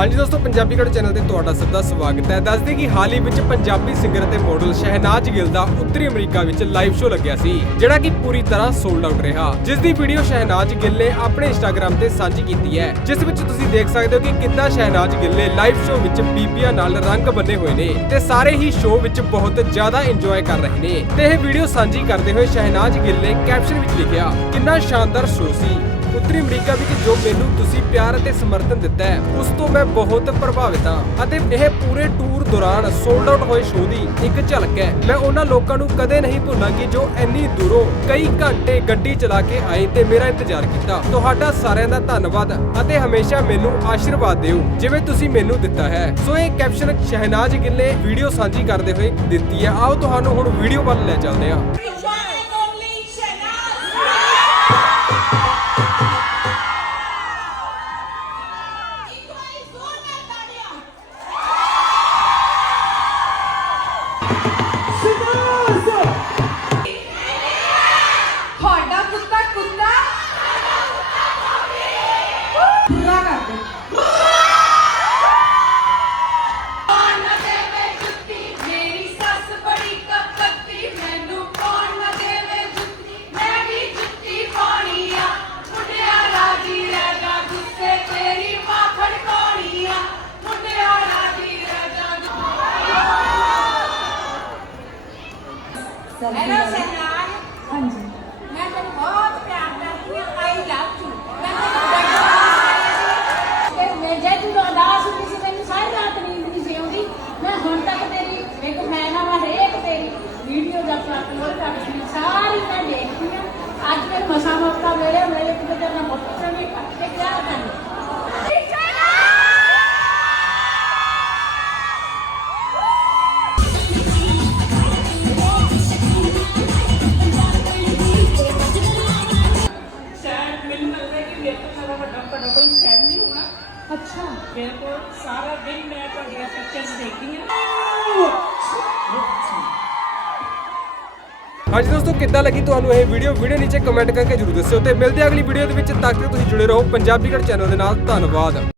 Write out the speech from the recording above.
ਹਾਂਜੀ ਦੋਸਤੋ ਪੰਜਾਬੀ ਗੜ ਚੈਨਲ ਤੇ ਤੁਹਾਡਾ ਸਭ ਦਾ ਸਵਾਗਤ ਹੈ। ਦੱਸਦੇ ਕਿ ਹਾਲ ਹੀ ਵਿੱਚ ਪੰਜਾਬੀ ਸਿੰਗਰ ਅਤੇ ਮਾਡਲ ਸ਼ਹਿਨਾਜ਼ ਗਿੱਲ ਦਾ ਉੱਤਰੀ ਅਮਰੀਕਾ ਵਿੱਚ ਲਾਈਵ ਸ਼ੋਅ ਲੱਗਿਆ ਸੀ, ਜਿਹੜਾ ਕਿ ਪੂਰੀ ਤਰ੍ਹਾਂ ਸੋਲਡ ਆਊਟ ਰਿਹਾ। ਜਿਸ ਦੀ ਵੀਡੀਓ ਸ਼ਹਿਨਾਜ਼ ਗਿੱਲ ਨੇ ਆਪਣੇ ਇੰਸਟਾਗ੍ਰam ਤੇ ਸਾਂਝੀ ਕੀਤੀ ਹੈ, ਜਿਸ ਵਿੱਚ ਤੁਸੀਂ ਦੇਖ ਸਕਦੇ ਹੋ ਕਿ ਕਿੱਦਾਂ ਸ਼ਹਿਨਾਜ਼ ਗਿੱਲ ਨੇ ਲਾਈਵ ਸ਼ੋਅ ਵਿੱਚ ਬੀਬੀਆਂ ਨਾਲ ਰੰਗ ਬੰਨੇ ਹੋਏ ਨੇ ਤੇ ਸਾਰੇ ਹੀ ਸ਼ੋਅ ਵਿੱਚ ਬਹੁਤ ਜ਼ਿਆਦਾ ਇੰਜੋਏ ਕਰ ਰਹੇ ਨੇ। ਤੇ ਇਹ ਵੀਡੀਓ ਸਾਂਝੀ ਕਰਦੇ ਹੋਏ ਸ਼ਹਿਨਾਜ਼ ਗਿੱਲ ਨੇ ਕੈਪਸ਼ਨ ਵਿੱਚ ਲਿਖਿਆ, ਕਿੰਨਾ ਸ਼ਾਨਦਾਰ ਸ਼ੋਅ ਸੀ। ਉੱਤਰੀ ਅਮਰੀਕਾ ਵਿੱਚ ਜੋ ਮੈਨੂੰ ਤੁਸੀਂ ਪਿਆਰ ਅਤੇ ਸਮਰਥਨ ਦਿੱਤਾ ਹੈ, ਉਸ ਤੋਂ ਮੈਂ ਬਹੁਤ ਪ੍ਰਭਾਵਿਤ ਹਾਂ ਅਤੇ ਇਹ ਪੂਰੇ ਟੂਰ ਦੌਰਾਨ ਸੋਲਡ ਆਊਟ ਹੋਏ ਸ਼ੋਅ ਦੀ ਇੱਕ ਝਲਕ ਹੈ। ਮੈਂ ਉਹਨਾਂ ਲੋਕਾਂ ਨੂੰ ਕਦੇ ਨਹੀਂ ਭੁੱਲਾਂਗੀ ਜੋ ਇੰਨੀ ਦੂਰੋਂ ਕਈ ਘੰਟੇ ਗੱਡੀ ਚਲਾ ਕੇ ਆਏ ਤੇ ਮੇਰਾ ਇੰਤਜ਼ਾਰ ਕੀਤਾ। ਤੁਹਾਡਾ ਸਾਰਿਆਂ ਦਾ ਧੰਨਵਾਦ ਅਤੇ ਹਮੇਸ਼ਾ ਮੈਨੂੰ ਆਸ਼ੀਰਵਾਦ ਦਿਓ, ਜਿਵੇਂ ਤੁਸੀਂ ਮੈਨੂੰ ਦਿੱਤਾ ਹੈ। ਸੋ ਇਹ ਕੈਪਸ਼ਨ ਸ਼ਹਿਨਾਜ਼ ਗਿੱਲ ਨੇ ਵੀਡੀਓ ਸਾਂਝੀ ਕਰਦੇ ਹੋਏ ਦਿੱਤੀ ਹੈ। ਆਓ ਤੁਹਾਨੂੰ ਹੁਣ ਵੀਡੀਓ ਵੱਲ ਲੈ ਚੱਲਦੇ ਹਾਂ। Thank you. ਹੈਲੋ ਸਹਿਨਾਜ। ਹਾਂਜੀ। ਮੈਂ ਤੈਨੂੰ ਬਹੁਤ ਪਿਆਰ ਕਰਦੀ ਹਾਂ। ਆਈ ਲਵ ਯੂ ਮੈਂ ਤੈਨੂੰ ਬੜਾ ਤੇ ਮੈਂ ਜੇ ਤੂੰ ਉਦਾਸ ਹੁੰਦੀ ਸੀ ਤੈਨੂੰ ਸਾਰੀ ਰਾਤ ਨੀਂਦ ਨਹੀਂ ਸੀ ਆਉਂਦੀ। ਮੈਂ ਹੁਣ ਤੱਕ ਮੈਨੂੰ ਲੱਗਦਾ ਕਿ ਮੇਰੇ ਤੋਂ ਜ਼ਿਆਦਾ ਵੱਡਾ ਤੁਹਾਡਾ ਕੋਈ ਫੈਨ ਨਹੀਂ ਹੋਣਾ। ਅੱਛਾ। ਮੇਰੇ ਕੋਲ ਸਾਰਾ ਦਿਨ ਮੈਂ ਤੁਹਾਡੀਆਂ ਪਿਕਚਰਸ ਦੇਖਦੀ ਹਾਂ। ਹਾਂਜੀ ਦੋਸਤੋ ਕਿੱਦਾਂ ਲੱਗੀ ਤੁਹਾਨੂੰ ਇਹ ਵੀਡੀਓ ਵੀਡੀਓ ਨੀਚੇ ਕਮੈਂਟ ਕਰਕੇ ਜਰੂਰ ਦੱਸਿਓ ਤੇ ਮਿਲਦੇ ਹਾਂ ਅਗਲੀ ਵੀਡੀਓ ਦੇ ਵਿੱਚ। ਤੱਕ ਤੁਸੀਂ ਜੁੜੇ ਰਹੋ ਪੰਜਾਬੀ ਗੜ ਚੈਨਲ ਦੇ ਨਾਲ। ਧੰਨਵਾਦ।